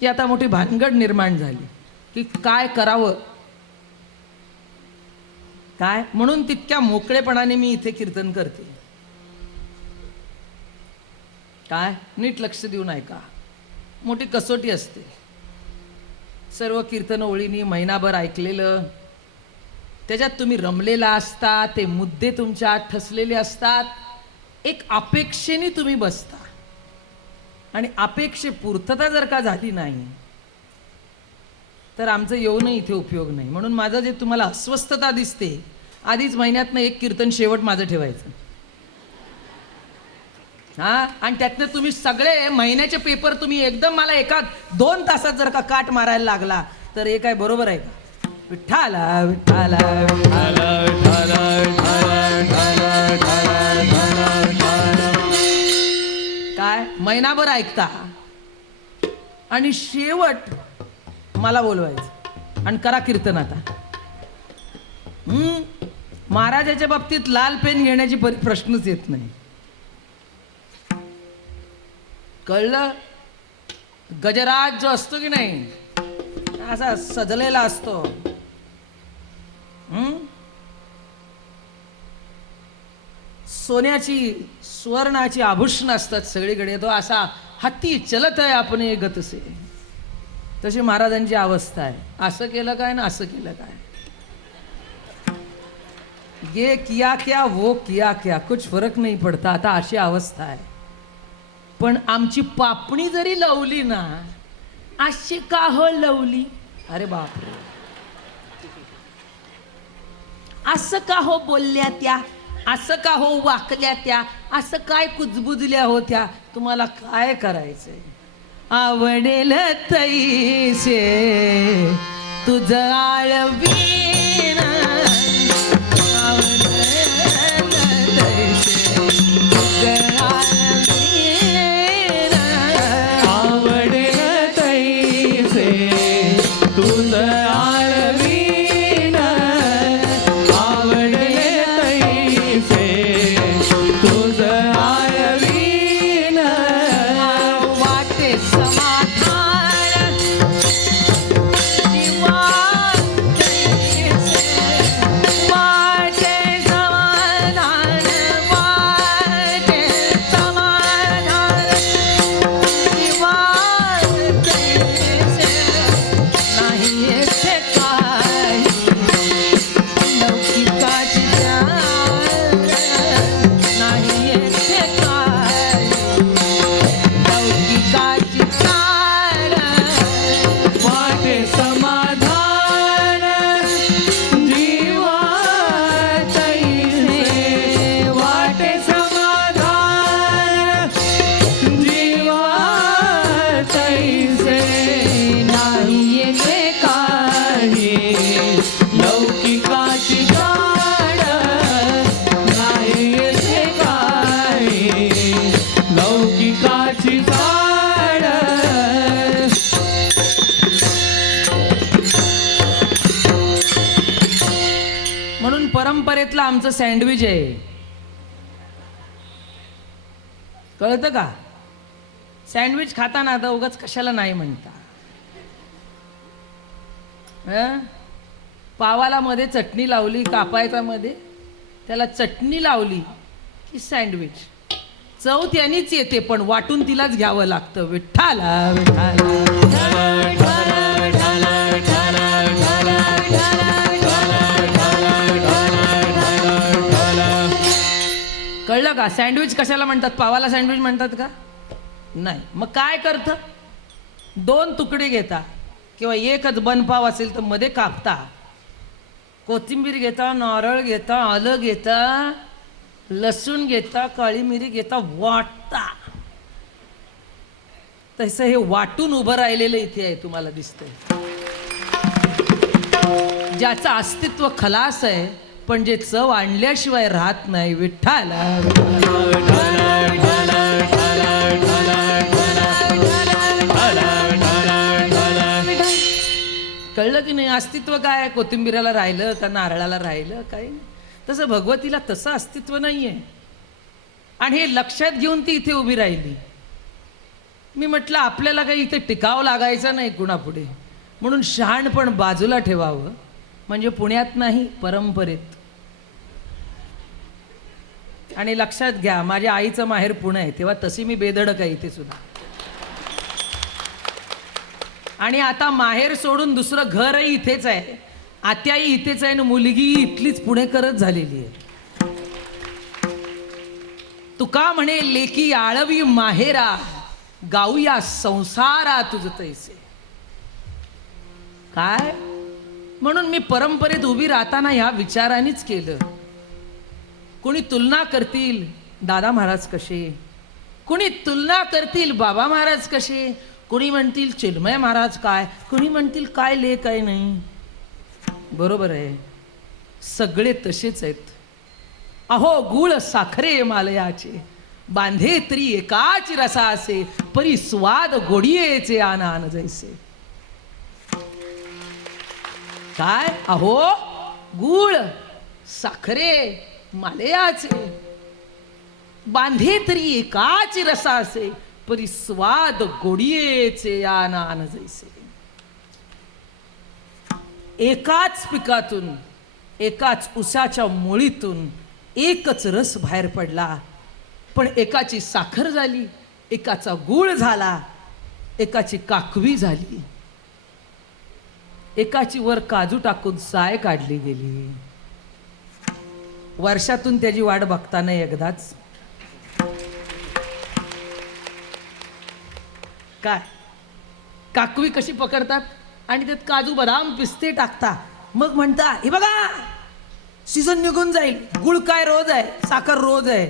की आता मोठी भानगड निर्माण झाली की काय करावं काय, म्हणून तितक्या मोकळेपणाने मी इथे कीर्तन करते. काय नीट लक्ष देऊन ऐका, मोठी कसोटी असते. सर्व कीर्तन ओळीनी महिनाभर ऐकलेलं, त्याच्यात तुम्ही रमलेला असता, ते मुद्दे तुमच्या आत ठसलेले असतात. एक अपेक्षेने तुम्ही बसता आणि अपेक्षे पूर्तता जर का झाली नाही तर आमचं येऊनही इथे उपयोग नाही. म्हणून माझं जे तुम्हाला अस्वस्थता दिसते, आधीच महिन्यातनं एक कीर्तन शेवट माझं ठेवायचं. हा, आणि त्यातनं तुम्ही सगळे महिन्याचे पेपर तुम्ही एकदम मला एका 2 तासात जर का काट मारायला लागला तर हे काय बरोबर आहे का? विठ्ठला विठ्ठला विठ्ठला विठ्ठला काय महिनाभर ऐकता आणि शेवट मला बोलवायचं आणि करा कीर्तन. आता महाराजाच्या बाबतीत लाल पेन घेण्याची प्रश्नच येत नाही. कळलं? गजराज जो असतो की नाही असा सजलेला असतो, सोन्याची सुवर्णाची आभूषण असतात सगळीकडे, तो असा हत्ती चलत आहे आपणे गतसे. तशी महाराजांची अवस्था आहे. असं केलं काय ना असं केलं काय, ये किया क्या वो किया क्या, कुछ फरक नहीं पडता. आता अशी अवस्था आहे. पण आमची पापणी जरी लवली ना, अशी का हो लवली, अरे बापरे, असं का हो बोलल्या त्या, असं का हो वाकल्या त्या, असं काय कुजबुजल्या होत्या, तुम्हाला काय करायचंय? आवडेल तैसे तुझं आळवीन, आवडेल तैसे तुझं आळवीन, आवडेल तैसे तुझं आळवीन, आवडेल तैसे तुझं आळवीन. वाटे समाधान जीवन तैसे, वाटे समाधान, वाटे समाधान जीवन तैसे. नाही येथे काही लौकिकाची जाण, नाही येथे काही लौकिकाची जाण. वाटे समाधान जीवा तैसे, वाटे समाधान जीवा तैसे. नाही येथे काही लौकिकाची जाण, नाही येथे काही लौकिकाची जाण. म्हणून परंपरेतलं आमचं सँडविच आहे, कळतं का? सँडविच खाताना आता उगाच कशाला नाही म्हणता. पावाला मध्ये चटणी लावली, कापायचा मध्ये त्याला चटणी लावली की सँडविच. चव त्यानीच येते पण वाटून तिलाच घ्यावं लागतं. विठ्ठला विठ्ठला कळलं का? सँडविच कशाला म्हणतात? पावाला सँडविच म्हणतात का? नाही. मग काय करतं? 2 तुकडे घेता किंवा एकच बनपाव असेल तर मध्ये कापता, कोथिंबीर घेता, नारळ घेता, आलं घेता, लसूण घेता, काळी मिरी घेता, वाटता. तसं हे वाटून उभं राहिलेलं इथे आहे, तुम्हाला दिसतंय. ज्याचं अस्तित्व खलास आहे पण जे चव आणल्याशिवाय राहत नाही. विठ्ठला कळलं की नाही? अस्तित्व काय आहे? कोथिंबीराला राहिलं का नारळाला राहिलं? काही नाही. तसं भगवतीला तसं अस्तित्व नाहीये. आणि हे लक्षात घेऊन ती इथे उभी राहिली. मी म्हटलं आपल्याला काही इथे टिकावं लागायचं नाही कुणापुढे, म्हणून शहाणपण बाजूला ठेवावं, म्हणजे पुण्यात नाही परंपरेत. आणि लक्षात घ्या, माझ्या आईचं माहेर पुणे आहे, तेव्हा तशी मी बेधडक आहे इथे सुद्धा. आणि आता माहेर सोडून दुसरं घरही इथेच आहे, आत्याही इथेच आहे, आणि मुलगी इथलीच पुणेकरच झालेली आहे. तुका म्हणे लेकी आळवी माहेरा, गाऊया संसारा तुझ तैसे. काय म्हणून मी परंपरेत उभी राहताना ह्या विचारानेच केलं. कोणी तुलना करतील दादा महाराज कसे, कोणी तुलना करतील बाबा महाराज कसे, कोणी म्हणतील चिन्मय महाराज काय, कोणी म्हणतील काय ले काय नाही. बरोबर आहे, सगळे तसेच आहेत. अहो गुळ साखरे मालयाचे, बांधे तरी एकाच रसासे, परी स्वाद गोडियेचे आन आन जैसे. काय अहो गुळ साखरे मालयाचे, बांधे तरी एकाच रसासे, परी स्वाद गोडियेचे आन आन जैसे. एकाच पिकातून, एकाच उसाच्या मुळीतून एकच रस बाहेर पडला, पण एकाची साखर झाली, एकाचा गूळ झाला, एकाची काकवी झाली, एकाची वर काजू टाकून साय काढली गेली. वर्षातून त्याची वाट बघता नाही एकदाच. काय काकवी कशी पकडतात आणि त्यात काजू बदाम पिस्ते टाकता, मग म्हणता हे बघा सीझन निघून जाईल, गुळ काय रोज आहे, साखर रोज आहे.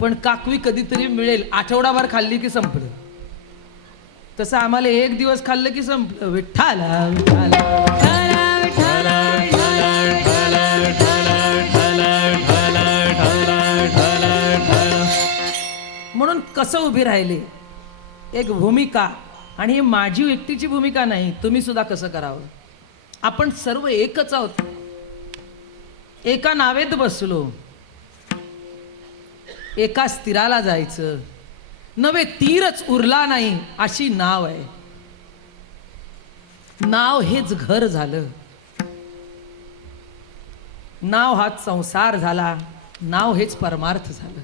पण काकवी कधीतरी मिळेल, आठवडाभर खाल्ली की संपलं. तसं आम्हाला एक दिवस खाल्लं की संपलं. विठ्ठला म्हणून कसं उभी राहिले, एक भूमिका. आणि ही माझी व्यक्तीची भूमिका नाही, तुम्ही सुद्धा कसं करावं. आपण सर्व एकच आहोत, एका नावेत बसलो, एका स्थिराला जायचं नवे, तीरच उरला नाही अशी नाव आहे. नाव हेच घर झालं, नाव हाच संसार झाला, नाव हेच परमार्थ झालं,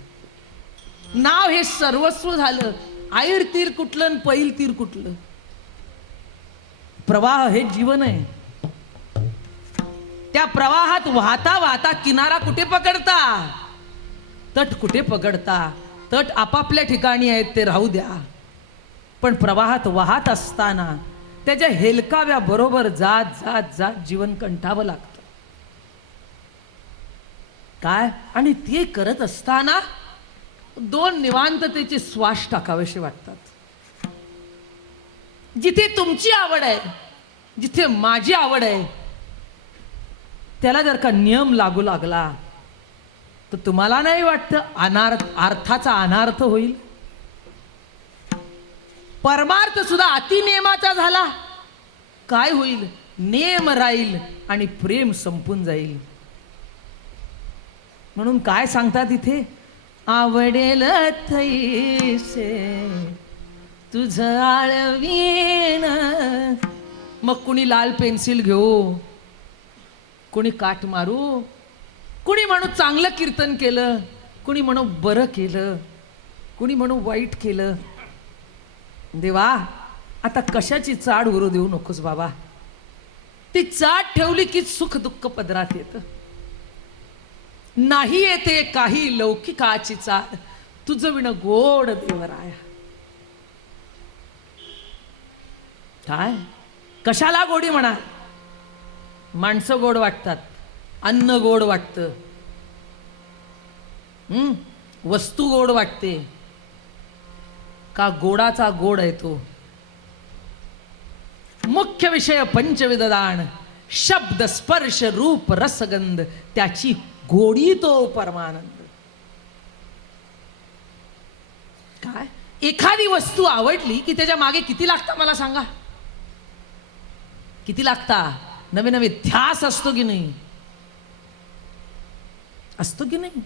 नाव हे सर्वस्व झालं. आईर तीर कुठलं आणि पैल तीर कुठलं. प्रवाह हे जीवन आहे. त्या प्रवाहात वाहता वाहता किनारा कुठे पकडता, तट कुठे पकडता. तट आपापल्या ठिकाणी आहेत ते राहू द्या, पण प्रवाहात वाहत असताना त्याच्या हेलकाव्या बरोबर जात जात जात जीवन कंठावं लागतं. काय आणि ते करत असताना दोन निवांततेचे श्वास टाकावेसे वाटतात. जिथे तुमची आवड आहे, जिथे माझी आवड आहे, त्याला जर का नियम लागू लागला तर तुम्हाला नाही वाटतं अर्थाचा अनार्थ होईल. परमार्थ सुद्धा अतिनियमाचा झाला काय होईल, नेम राहील आणि प्रेम संपून जाईल. म्हणून काय सांगतात इथे, आवडेल थैसे तुझ आळवीन. मग कुणी लाल पेन्सिल घेऊ, कुणी काठ मारू, कुणी म्हणू चांगलं कीर्तन केलं, कुणी म्हणू बरं केलं, कुणी म्हणू वाईट केलं. देवा आता कशाची चाड उरू देऊ नकोस बाबा. ती चाड ठेवली की सुख दुःख पदरात येतं. नाही येते काही लौकिकाची चाड, तुझं विण गोड देवराया. काय कशाला गोडी म्हणा. माणसं गोड वाटतात, अन्न गोड वाटतं, वस्तू गोड वाटते का, गोडाचा गोड आहे तो. मुख्य विषय पंचविददान, शब्द स्पर्श रूप रसगंध, त्याची गोडी तो परमानंद. काय एखादी वस्तू आवडली की त्याच्या मागे किती लागतं मला सांगा, किती लागता. नवे नवे ध्यास असतो की नाही, असतो की नाही.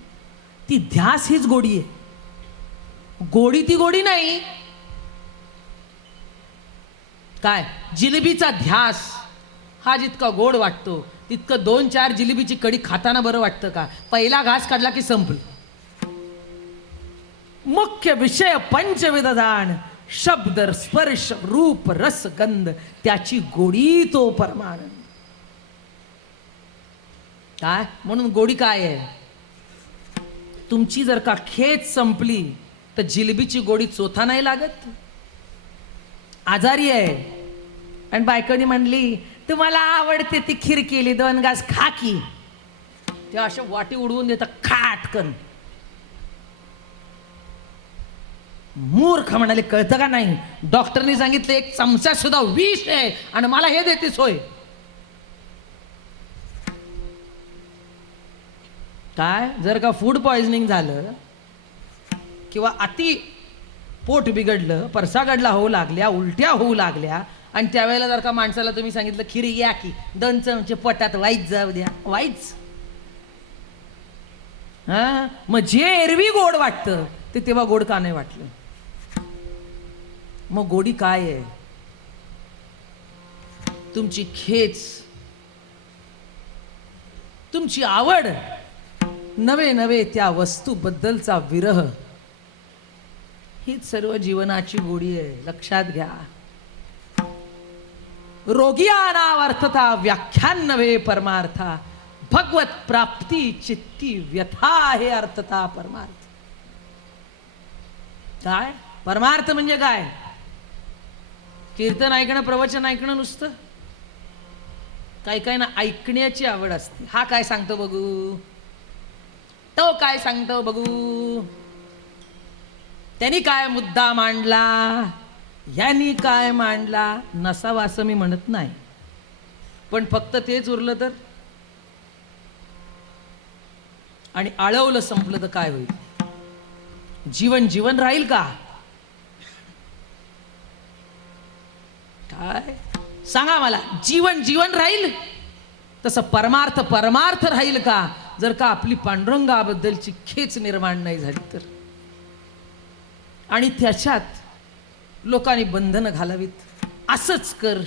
ती ध्यास हीच गोडी आहे. गोडी ती गोडी नाही, काय जिलेबीचा ध्यास हा जितका गोड वाटतो तितकं 2-4 जिलेबीची कडी खाताना बरं वाटतं का? पहिला घास काढला की संपलं. मुख्य विषय पंचविध जाण, शब्द स्पर्श रूप रस गंध, त्याची गोडी तो परमानंद. काय म्हणून गोडी काय आहे? तुमची जर का खेच संपली तर जिलेबीची गोडी चोथा नाही लागत. आजारी आहे आणि बायकोनी म्हणली तुम्हाला आवडते ती खीर केली 2 घास खा की, ते अशा वाटी उडवून देतात खाटकन. मूर्ख म्हणाले कळतं का नाही? डॉक्टरनी सांगितलं 1 चमचा सुद्धा विष आहे आणि मला हे देतेस होय. काय जर का फूड पॉइझनिंग झालं किंवा अति पोट बिघडलं, परसागडला होऊ लागल्या, उलट्या होऊ लागल्या आणि त्यावेळेला जर का माणसाला तुम्ही सांगितलं खीर या की 2 चमचे पोटात वाईच जाऊ द्या, वाईच. हा मग जे एरवी गोड वाटतं ते तेव्हा गोड का नाही वाटलं? मग गोडी काय आहे? तुमची खेच, तुमची आवड, नवे नवे त्या वस्तूबद्दलचा विरह, हीच सर्व जीवनाची गोडी आहे. लक्षात घ्या. रोगिया नावार्थता व्याख्यान नव्हे परमार्था, भगवत प्राप्ती चित्ती व्यथा हे अर्थता परमार्थ. काय परमार्थ म्हणजे काय? कीर्तन ऐकणं, प्रवचन ऐकणं नुसतं? काही काही ना ऐकण्याची आवड असते. हा काय सांगतो बघू, तो काय सांगतो बघू, त्यांनी काय मुद्दा मांडला, यांनी काय मांडला, नसावा असं मी म्हणत नाही. पण फक्त तेच उरलं तर आणि आळवलं संपलं तर काय होईल? जीवन जीवन राहील का? काय सांगा मला, जीवन जीवन राहील? तसं परमार्थ परमार्थ राहील का जर का आपली पांडुरंगाबद्दलची खेच निर्माण नाही झाली तर? आणि त्याच्यात लोकांनी बंधनं घालावीत, असंच कर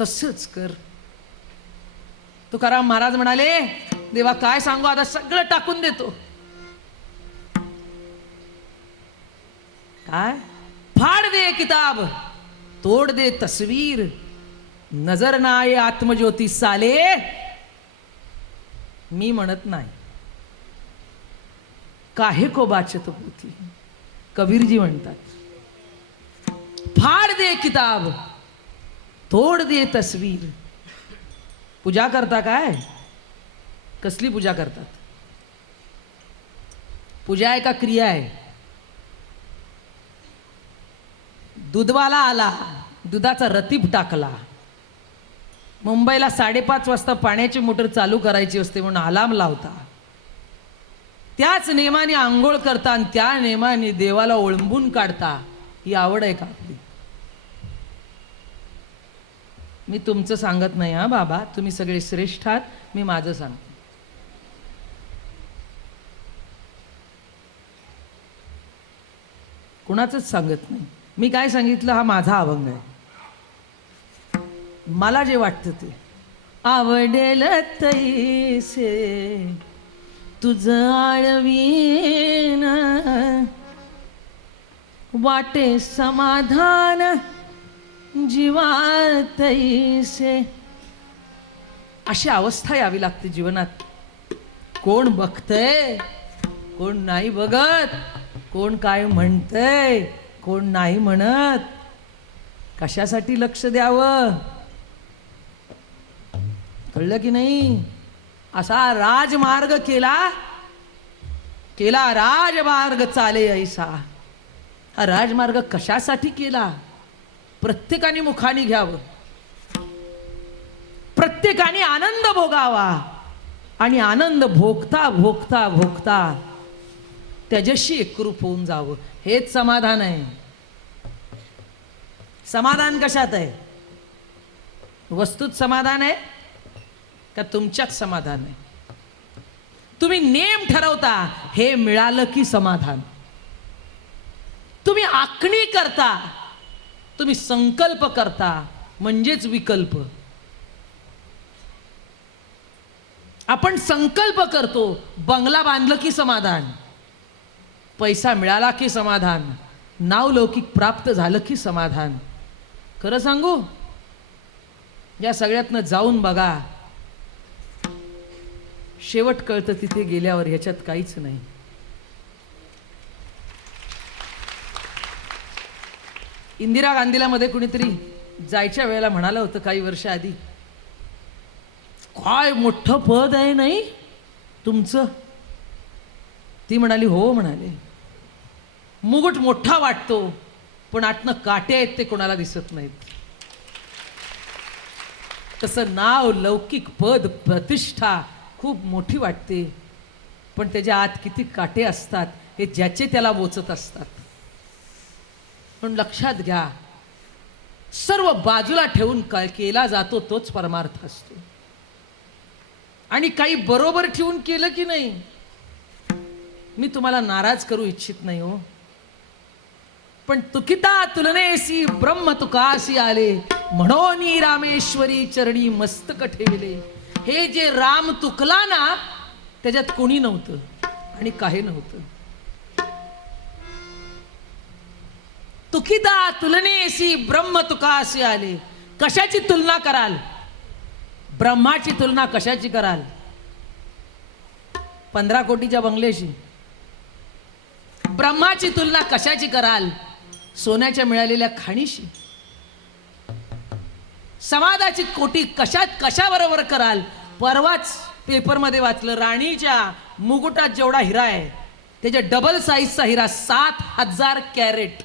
तसंच कर. तुकाराम महाराज म्हणाले देवा काय सांगू, आता सगळं टाकून देतो. काय फाड़ दे किताब, तोड़ दे तस्वीर, नजर ना आए आत्मज्योती साले. मी म्हणत नाही. काहे को बाचत पोथी, कबीरजी म्हणतात. फाड़ दे किताब, तोड़ दे तस्वीर. पूजा करता काय? कसली पूजा करतात? पूजा आहे का क्रिया आहे? दूधवाला आला, दुधाचा रतीब टाकला. मुंबईला 5:30 वाजता पाण्याची मोटर चालू करायची असते म्हणून अलार्म लावता. त्याच नेमाने आंघोळ करता आणि त्या नेमाने देवाला ओळंबून काढता. ही आवड आहे का आपली? मी तुमचं सांगत नाही हा बाबा, तुम्ही सगळे श्रेष्ठ आहात, मी माझं सांगतो. कुणाचंच सांगत नाही. मी काय सांगितलं हा माझा अभंग आहे. मला जे वाटतं ते. आवडेल तैसे तुझं आळवीन, वाटे समाधान जीवात तैसे. अशी अवस्था यावी लागते जीवनात. कोण बघतंय, कोण नाही बघत, कोण काय म्हणतंय, कोण नाही म्हणत, कशासाठी लक्ष द्यावं? कळलं की नाही? असा राजमार्ग केला, केला राजमार्ग चाले ऐसा. हा राजमार्ग कशासाठी केला? प्रत्येकाने मुखाने घ्यावं, प्रत्येकाने आनंद भोगावा आणि आनंद भोगता भोगता भोगता त्याच्याशी एकरूप होऊन जावं. हेच समाधान आहे. समाधान कशात आहे? वस्तूत समाधान आहे का तुमच्यात समाधान आहे? तुम्ही नेम ठरवता, हे मिळालं की समाधान. तुम्ही आखणी करता, तुम्ही संकल्प करता, म्हणजेच विकल्प. आपण संकल्प करतो, बंगला बांधलं की समाधान, पैसा मिळाला की समाधान, नाव लौकिक प्राप्त झालं की समाधान. खरं सांगू, या सगळ्यातनं जाऊन बघा, शेवट कळतं तिथे गेल्यावर, ह्याच्यात काहीच नाही. इंदिरा गांधीला मध्ये कुणीतरी जायच्या वेळेला म्हणालं होतं काही वर्ष आधी, काय मोठं पद आहे नाही तुमचं. ती म्हणाली हो म्हणाले, मुकुट मोठा वाटतो पण आतनं काटे आहेत ते कोणाला दिसत नाहीत. तसं नाव लौकिक पद प्रतिष्ठा खूप मोठी वाटते, पण त्याच्या आत किती काटे असतात हे ज्याचे त्याला बोचत असतात. पण लक्षात घ्या, सर्व बाजूला ठेवून केला जातो तोच परमार्थ असतो. आणि काही बरोबर ठेवून केलं की नाही, मी तुम्हाला नाराज करू इच्छित नाही हो, पण तुकिता तुलनेसी ब्रह्म तुकासी आले, म्हणून रामेश्वरी चरणी मस्तक ठेवले. हे जे राम तुकला ना, त्याच्यात कोणी नव्हतं आणि काही नव्हतं. तुकिता तुलनेसी ब्रह्म तुकासी आले. कशाची तुलना कराल? ब्रह्माची तुलना कशाची कराल? 15 कोटीच्या बंगल्याशी. ब्रह्माची तुलना कशाची कराल? सोन्याच्या मिळालेल्या खाणीशी. समाधाची कोटी कशाबरोबर कराल? परवाच पेपरमध्ये वाचलं, राणीच्या मुकुटात जेवढा हिरा आहे त्याच्या डबल साईजचा हिरा 7,000 कॅरेट.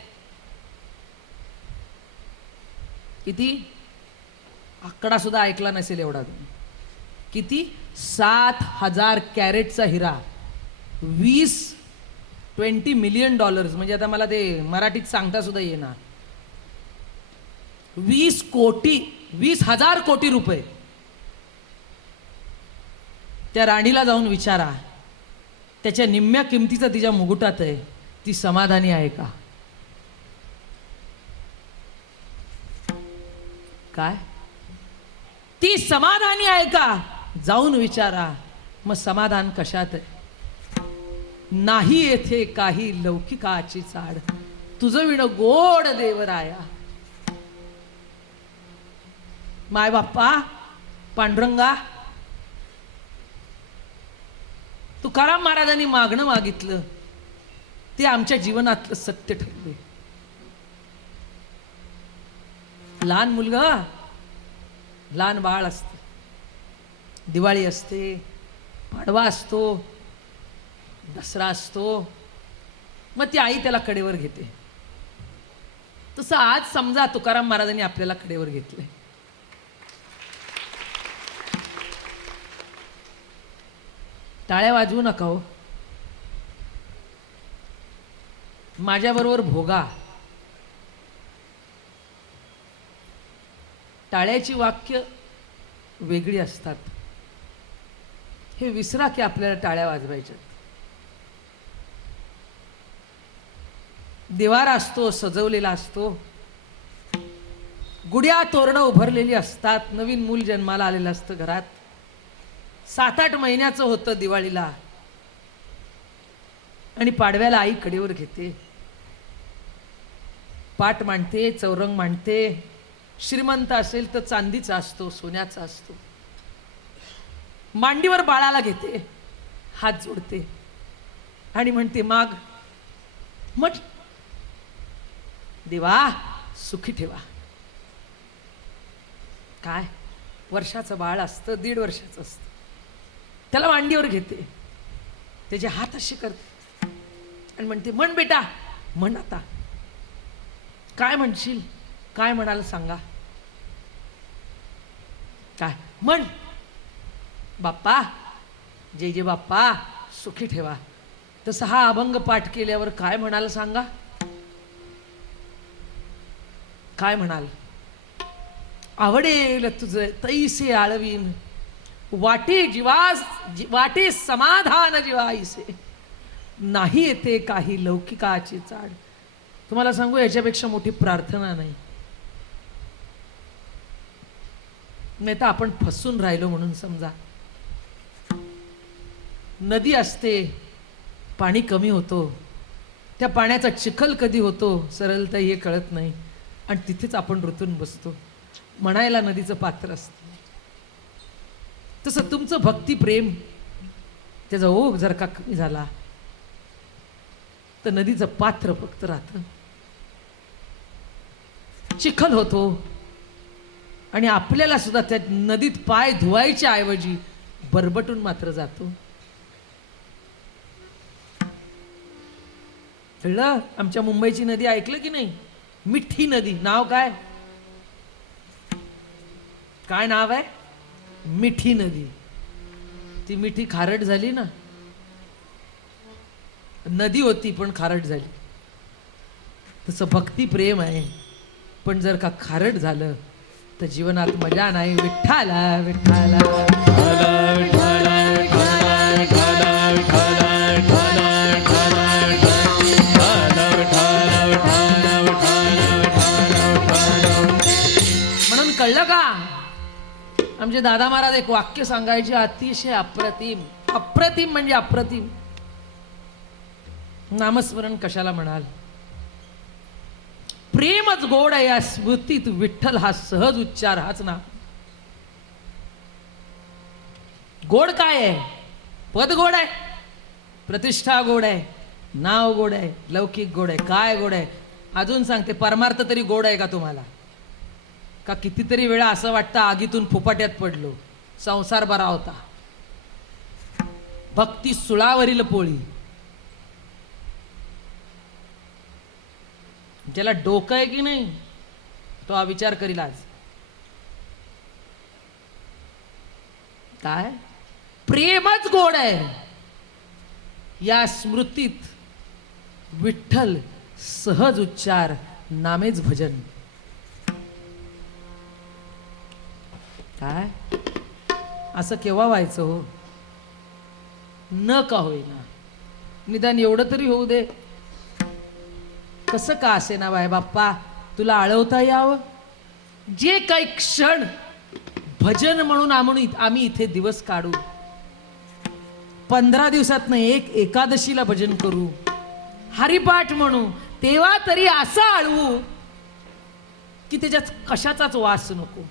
किती? आकडा सुद्धा ऐकला नसेल एवढा. किती? 7,000 कॅरेटचा हिरा. 20 मिलियन डॉलर्स. म्हणजे आता मला ते मराठीत सांगता सुद्धा येणार. 20,000 कोटी रुपये. त्या राणीला जाऊन विचारा, त्याच्या निम्म्या किमतीचा तिच्या मुकुटात आहे, ती समाधानी आहे का? काय? ती समाधानी आहे का? जाऊन विचारा. मग समाधान कशात आहे? नाही येथे काही लौकिकाची चाड, तुझं विण गोड देवराया. माय बाप्पा पांडुरंगा, तुकाराम महाराजांनी मागणं मागितलं ते आमच्या जीवनातलं सत्य ठरले. लहान मुलगा, लहान बाळ असते, दिवाळी असते, पाडवा असतो, दसरा असतो, मग ती आई त्याला कडेवर घेते. तसं आज समजा तुकाराम महाराजांनी आपल्याला कडेवर घेतले. टाळ्या वाजवू नका हो, माझ्याबरोबर भोगा. टाळ्याची वाक्य वेगळी असतात, हे विसरा की आपल्याला टाळ्या वाजवायच्या. देवारा असतो, सजवलेला असतो, गुड्या तोरणं उभारलेली असतात, नवीन मूल जन्माला आलेलं असतं घरात. 7-8 महिन्याचं होतं दिवाळीला, आणि पाडव्याला आई कडेवर घेते, पाट मांडते, चौरंग मांडते. श्रीमंत असेल तर चांदीचा असतो, सोन्याचा असतो. मांडीवर बाळाला घेते, हात जोडते आणि म्हणते माग. मग देवा सुखी ठेवा. काय? वर्षाचं बाळ असतं, 1.5 वर्षाचं असतं, त्याला मांडीवर घेते, त्याचे हात असे करते आणि म्हणते म्हण बेटा, म्हण आता. काय म्हणशील? काय म्हणाल सांगा? काय म्हण? बाप्पा, जय जय बाप्पा सुखी ठेवा. तसं हा अभंग पाठ केल्यावर काय म्हणाल सांगा? काय म्हणाल? आवडेल तुझं तैसे आळवीन, वाटे समाधान जीवाईसे, नाही येते काही लौकिकाची चाड. तुम्हाला सांगू, याच्यापेक्षा मोठी प्रार्थना नाही. नाही तर आपण फसून राहिलो म्हणून समजा. नदी असते, पाणी कमी होतो, त्या पाण्याचा चिखल कधी होतो सरलता हे कळत नाही, आणि तिथेच आपण रुतून बसतो. म्हणायला नदीचं पात्र असतं. तसं तुमचं भक्ती प्रेम त्याचा ओघ जर का कमी झाला तर नदीचं पात्र फक्त राहतं, चिखल होतो, आणि आपल्याला सुद्धा त्या नदीत पाय धुवायच्या ऐवजी बरबटून मात्र जातो. कळलं? आमच्या मुंबईची नदी ऐकलं की नाही? मिठी नदी. नाव काय? काय नाव आहे? मिठी नदी. ती मिठी खारट झाली ना, नदी होती पण खारट झाली. तसं भक्ती प्रेम आहे, पण जर का खारट झालं तर जीवनात मजा नाही. विठ्ठला विठ्ठला म्हणून कळलं का? आमचे दादा महाराज एक वाक्य सांगायचे, अतिशय अप्रतिम. अप्रतिम म्हणजे अप्रतिम. नामस्मरण कशाला म्हणाल? प्रेमच गोड आहे या स्मृतीत, विठ्ठल हा सहज उच्चार, हाच ना. गोड काय आहे? पद गोड आहे, प्रतिष्ठा गोड आहे, नाव गोड आहे, लौकिक गोड आहे. काय गोड आहे? अजून सांगते, परमार्थ तरी गोड आहे का तुम्हाला? का कितीतरी वेळा असं वाटतं आगीतून फुपाट्यात पडलो, संसार बरा होता. भक्ती सुळावरील पोळी. ज्याला डोकं आहे की नाही तो हा विचार करील आज. काय? प्रेमच गोड आहे या स्मृतीत, विठ्ठल सहज उच्चार, नामेच भजन. काय? असं केव्हा व्हायचं हो? न का होईना, निदान एवढं तरी होऊ दे. कसं का असे ना बाय बाप्पा, तुला आळवता यावं. जे काही क्षण भजन म्हणून आम्ही इथे दिवस काढू, 15 दिवसात नाही एक एकादशीला भजन करू, हरिपाठ म्हणू, तेव्हा तरी असं आळवू की त्याच्यात कशाचाच वास नको,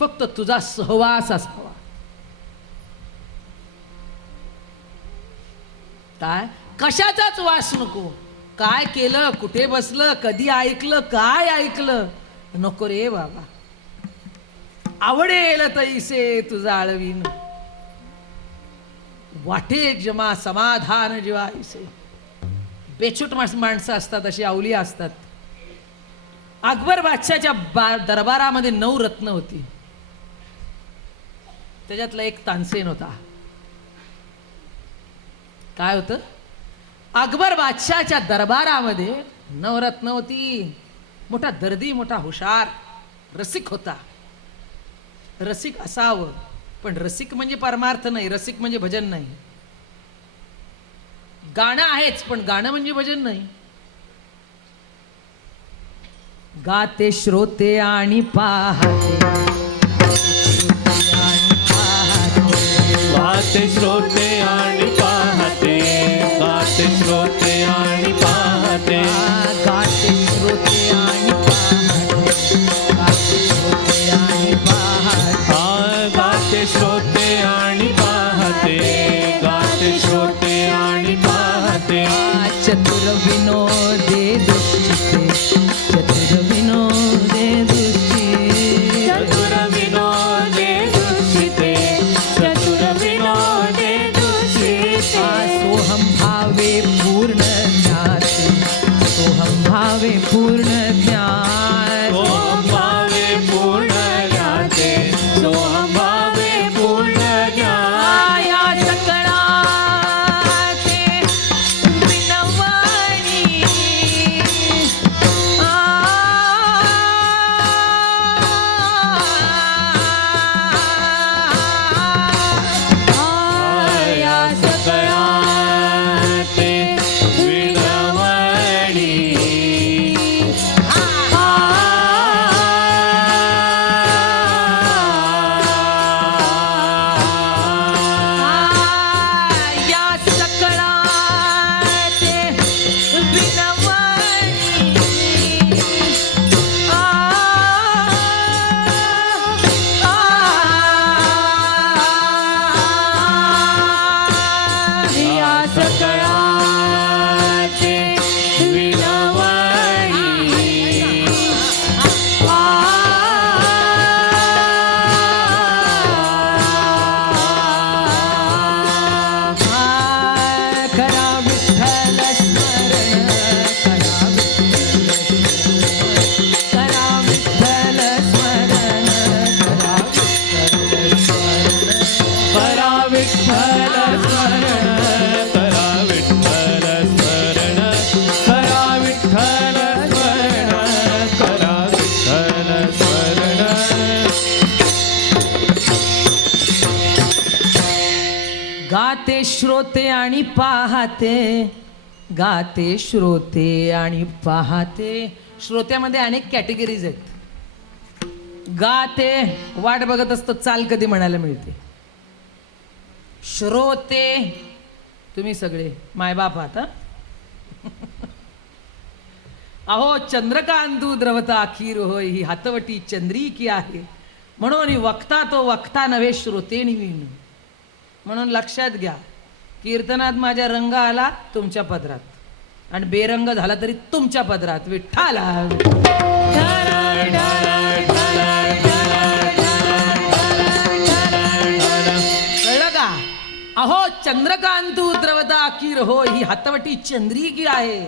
फक्त तुझा सहवास असावा. काय? कशाचाच वास नको. काय केलं, कुठे बसलं, कधी ऐकलं, काय ऐकलं नको रे बाबा. आवडेल तैसे तुझा आळवीन, वाटे जमा समाधान जीवाईसे. बेछूट माणसं असतात, अशी अवली असतात. अकबर बादशाच्या दरबारामध्ये 9 रत्न होती, त्याच्यातला एक तानसेन होता. काय होतं? अकबर बादशाच्या दरबारामध्ये 9 रत्न होती. मोठा दर्दी, मोठा हुशार, रसिक होता. रसिक असावं, पण रसिक म्हणजे परमार्थ नाही, रसिक म्हणजे भजन नाही. गाणं आहेच, पण गाणं म्हणजे भजन नाही. गाते श्रोते आणि पाहते, गाते श्रोते आणि पाहते, गाते श्रोते आणि पाहते, गाते श्रोते आणि पाहते, गाते श्रोते आणि पाहते, गाते श्रोते आणि पाहते, गाते श्रोते आणि पाहते. चतुर विनोदे दुष्टिते, चतुर विनोदे दुष्टिते, चतुर विनोदे दुष्टिते, चतुर विनोदे दुष्टिते. श्रोते आणि पाहते, गाते श्रोते आणि पाहते. श्रोत्यामध्ये अनेक कॅटेगरीज आहेत. गाते वाट बघत असतो चाल कधी म्हणायला मिळते. श्रोते तुम्ही सगळे मायबाप आहात. अहो चंद्रकांतू द्रवता अखीर होय, ही हातवटी चंद्री की आहे. म्हणून वक्ता तो वक्ता नव्हे श्रोते निवीन. म्हणून लक्षात घ्या, कीर्तनात माझ्या रंग आला तुमच्या पदरात आणि बेरंग झाला तरी तुमच्या पदरात. विठ्ठला कळलं का? अहो चंद्रकांतू द्रवता अखीर होय, ही हातवटी चंद्री की आहे.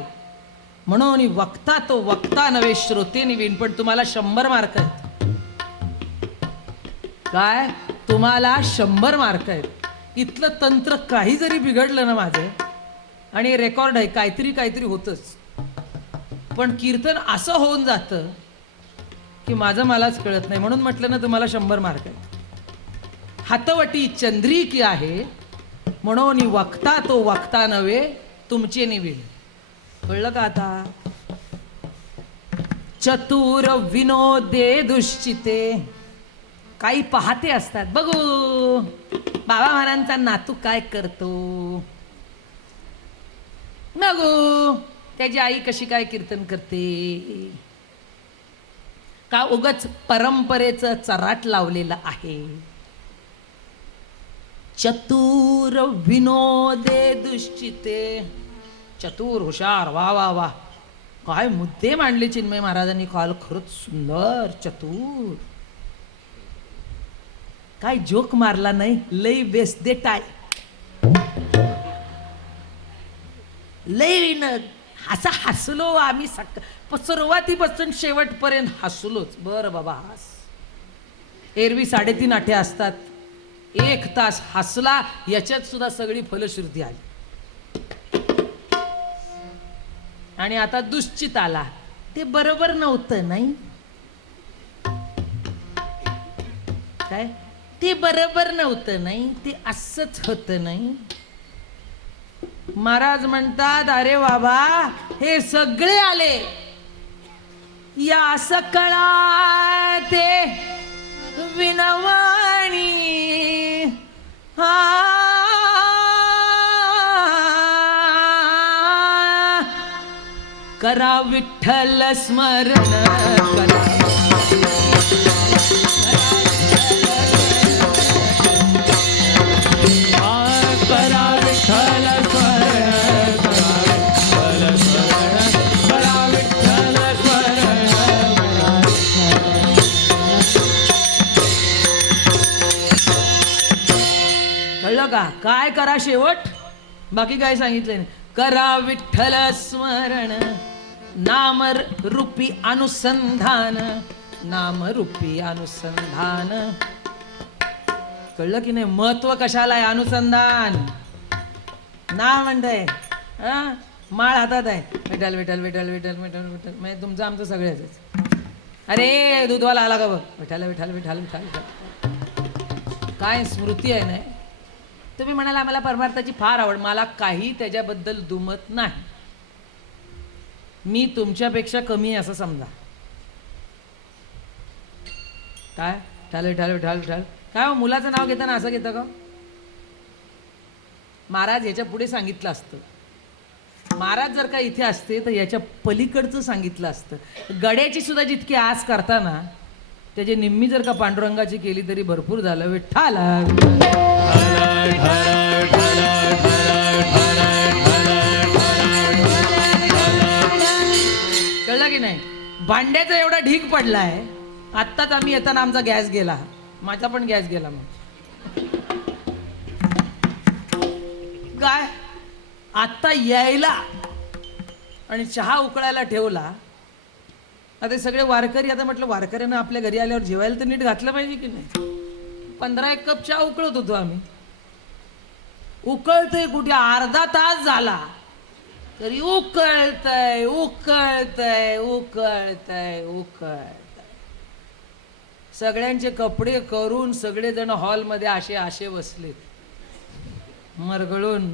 म्हणून वक्ता तो वक्ता नव्हे श्रोते निवीन. पण तुम्हाला 100 मार्क आहेत. काय? तुम्हाला 100 मार्क आहेत. इथलं तंत्र काही जरी बिघडलं ना माझं, आणि रेकॉर्ड आहे, काहीतरी होतच. पण कीर्तन असं होऊन जातं की माझं मलाच कळत नाही. म्हणून म्हटलं ना तुम्हाला 100 मार्क आहेत. हातवटी चंद्री की आहे, म्हणून वक्ता तो वक्ता नव्हे तुमचे निवीन. कळलं का आता? चतुर विनोदे दुश्चिते. काही पाहते असतात, बघू बाबा महाराजांचा नातू काय करतो, बघू त्याची आई कशी काय कीर्तन करते, का उगच परंपरेचं चराट लावलेलं आहे. चतुर विनोदे दुश्चिते. चतुर हुशार, वा वा वा, काय मुद्दे मांडले चिन्मय महाराजांनी काल. खरंच सुंदर. चतुर, काय जोक मारला नाही. लई बेस दे टाय, लई विनोद. असा हसलो आम्ही सुरुवातीपासून शेवटपर्यंत हसलोच. बरं बाबा हस. एरवी 3.5 आठे असतात, 1 तास हसला, याच्यात सुद्धा सगळी फलश्रुती आली. आणि आता दुश्चित आला. ते बरोबर नव्हतं नाही काय? ते बरोबर नव्हतं नाही, ते असंच होतं नाही. महाराज म्हणतात, अरे बाबा हे सगळे आले या सकळा ते विनवाणी. करा विठ्ठल स्मरण करा. करा विठ्ठल स्मरण, करा विठ्ठल स्मरण. कळलं का? काय करा शेवट, बाकी काय सांगितलं नाही. करा विठ्ठल स्मरण, नाम रूपी अनुसंधान, नाम रूपी अनुसंधान. कळलं की नाही? महत्व कशाला आहे? अनुसंधान. ना म्हणताय माळ हातात आहे, विठ्ठल विठ्ठल विठ्ठल विठ्ठल विठ्ठल विठ्ठल. म्हणजे तुमचं आमचं सगळ्याच. अरे दूधवाला आला का बघ, विठ्ठल विठ्ठल विठ्ठल विठ्ठल. काय स्मृती आहे. नाही तुम्ही म्हणाला आम्हाला परमार्थाची फार आवड. मला काही त्याच्याबद्दल दुमत नाही. मी तुमच्यापेक्षा कमी असं समजा. काय विठ्ठल विठ्ठल विठ्ठल विठ्ठल. काय हो, मुलाचं नाव घेताना असं घेतं का? महाराज याच्या पुढे सांगितलं असतं. महाराज जर का इथे असते तर याच्या पलीकडचं सांगितलं असतं. गड्याची सुद्धा जितकी आस करताना त्याची निम्मी जर का पांडुरंगाची केली तरी भरपूर झालं. विठ्ठला कळलं की नाही? भांड्याचा एवढा ढीग पडलाय. आत्ताच आम्ही येताना आमचा गॅस गेला, माझा पण गॅस गेला. मग काय आत्ता यायला आणि चहा उकळायला ठेवला. आता सगळे वारकरी, आता म्हटलं वारकऱ्यांना आपल्या घरी आल्यावर जेवायला तर नीट घातलं पाहिजे की नाही. 15-1 कप चहा उकळत होतो आम्ही. उकळतय कुठे, अर्धा तास झाला तरी उकळतय उकळतय उकळतय उकळतय. सगळ्यांचे कपडे करून सगळेजण हॉलमध्ये आशे आशे बसलेत. मरगळून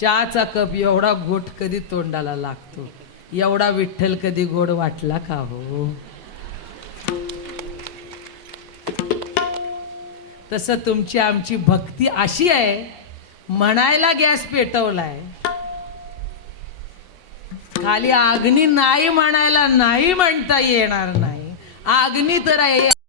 चहाचा कप एवढा घोट कधी तोंडाला लागतो, एवढा विठ्ठल कधी गोड वाटला का हो? तसं तुमची आमची भक्ती अशी आहे, म्हणायला गॅस पेटवलाय, खाली अग्नी नाही म्हणायला नाही म्हणता येणार नाही. अग्नी तर आहे.